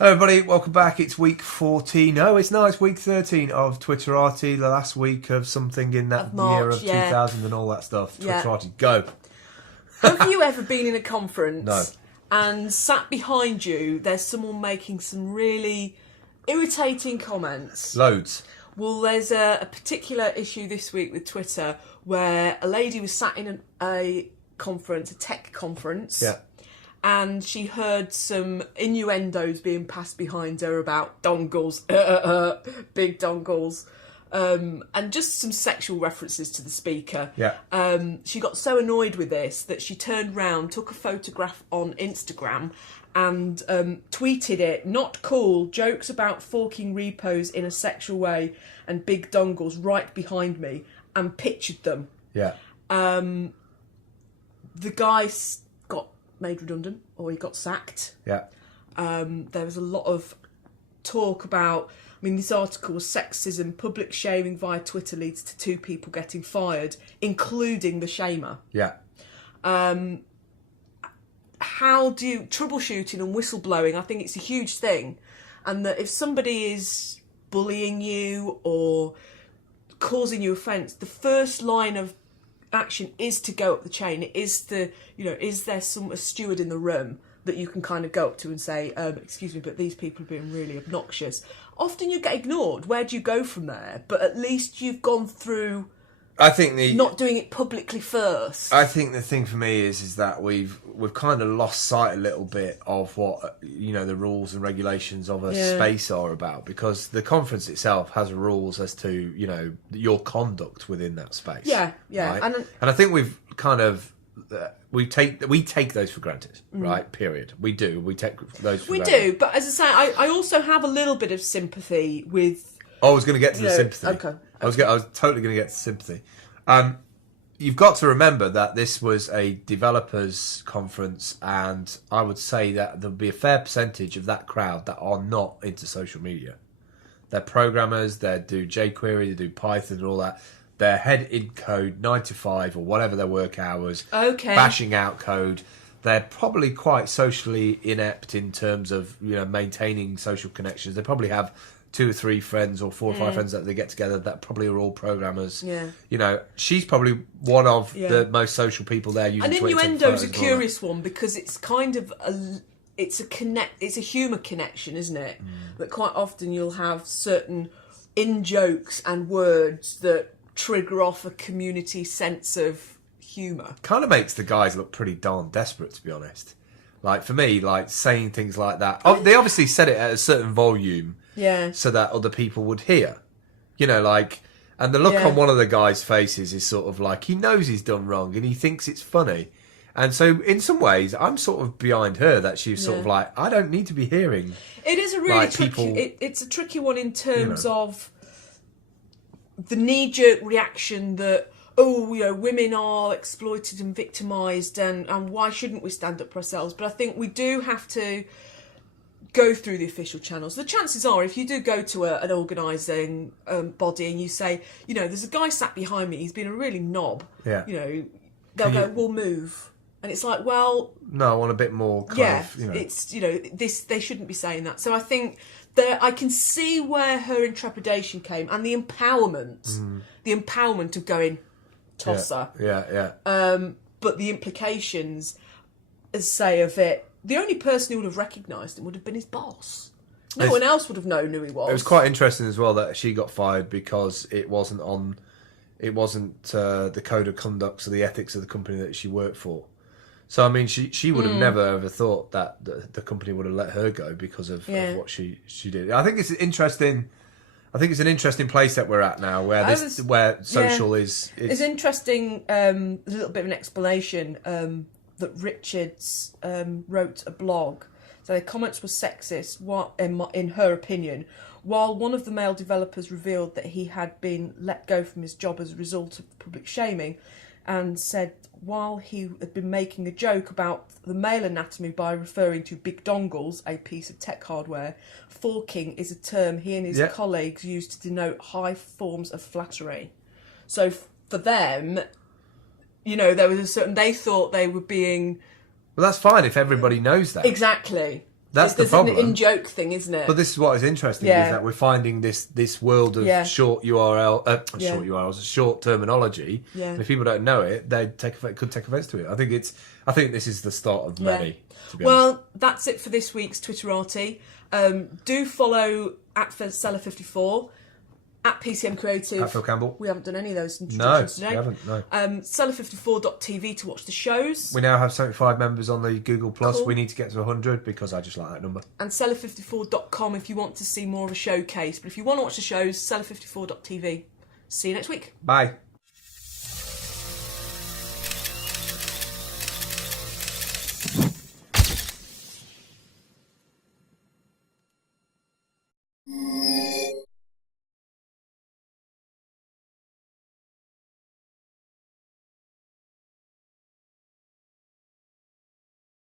Hello everybody, welcome back. It's week 14. No, it's not. It's week 13 of Twitterati, the last week of something in that year of 2000 and all that stuff. Twitterati, go. Have you ever been in a conference No. and sat behind you, there's someone making some really irritating comments? Loads. Well, there's a particular issue this week with Twitter where a lady was sat in a conference, a tech conference. Yeah. And she heard some innuendos being passed behind her about dongles, big dongles, and just some sexual references to the speaker. Yeah. She got so annoyed with this that she turned round, took a photograph on Instagram and tweeted it, "Not cool, jokes about forking repos in a sexual way and big dongles right behind me," and pictured them. Yeah. The guy got made redundant, or he got sacked. Yeah. There was a lot of talk about, this article was sexism, public shaming via Twitter leads to 2 people getting fired, including the shamer. Yeah. How do you, troubleshooting and whistleblowing, I think it's a huge thing. And that if somebody is bullying you or causing you offence, the first line of action is to go up the chain. It is the, is there a steward in the room that you can kind of go up to and say, excuse me, but these people are being really obnoxious. Often you get ignored. Where do you go from there? But at least you've gone through, I think not doing it publicly first. I think the thing for me is that we've kind of lost sight a little bit of what the rules and regulations of a space are about, because the conference itself has rules as to your conduct within that space. Yeah. Right? And I think we've kind of we take those for granted, right? Period. We do. We take those for granted. We do, but as I say, I also have a little bit of sympathy with. I was going to get to the sympathy. Okay. I was totally going to get to sympathy. You've got to remember that this was a developers conference, and I would say that there'll be a fair percentage of that crowd that are not into social media. They're programmers, they do jQuery, they do Python and all that. They're head in code, 9 to 5 or whatever their work hours, bashing out code. They're probably quite socially inept in terms of maintaining social connections. They probably have 2 or 3 friends or 4 or 5 friends that they get together that probably are all programmers. Yeah. She's probably one of the most social people there using Twitter. An innuendo is a curious one because it's kind of it's a humour connection, isn't it? That quite often you'll have certain in-jokes and words that trigger off a community sense of humour. Kind of makes the guys look pretty darn desperate, to be honest. Like, for me, saying things like that. Oh, they obviously said it at a certain volume. Yeah. So that other people would hear. And the look on one of the guys' faces is sort of like, he knows he's done wrong and he thinks it's funny. And so, in some ways, I'm sort of behind her, that she's sort of like, I don't need to be hearing. It is a really tricky... It's a tricky one in terms of the knee-jerk reaction that, women are exploited and victimised, and why shouldn't we stand up for ourselves? But I think we do have to go through the official channels. The chances are, if you do go to an organising body and you say, there's a guy sat behind me, he's been a really knob, they'll go, we'll move. And it's like, well... No, I want a bit more it's, they shouldn't be saying that. So I think I can see where her intrepidation came, and the empowerment of going, tosser. Yeah. But the implications, as say, of it, the only person who would have recognised him would have been his boss. No one else would have known who he was. It was quite interesting as well that she got fired because it wasn't the code of conduct or the ethics of the company that she worked for. So, she would have never ever thought that the company would have let her go because of what she did. I think it's interesting. I think it's an interesting place that we're at now, where where social is. It's interesting. A little bit of an explanation that Richards wrote a blog. So the comments were sexist. In her opinion, while one of the male developers revealed that he had been let go from his job as a result of public shaming, and said while he had been making a joke about the male anatomy by referring to big dongles, a piece of tech hardware, forking is a term he and his colleagues used to denote high forms of flattery. So for them, there was they thought they were being... Well, that's fine if everybody knows that. Exactly. That's the There's problem. an in-joke thing, isn't it? But this is what is interesting, Yeah. is that we're finding this world of short URL, short terminology. Yeah. And if people don't know it, they could take offence to it. I think this is the start of many. To be honest. Well, that's it for this week's Twitterati. Do follow at Seller54, at PCM Creative. At Phil Campbell. We haven't done any of those introductions today. We haven't. No. Seller54.tv to watch the shows. We now have 75 members on the Google Plus. Cool. We need to get to 100 because I just like that number. And Seller54.com if you want to see more of a showcase. But if you want to watch the shows, Seller54.tv. See you next week. Bye.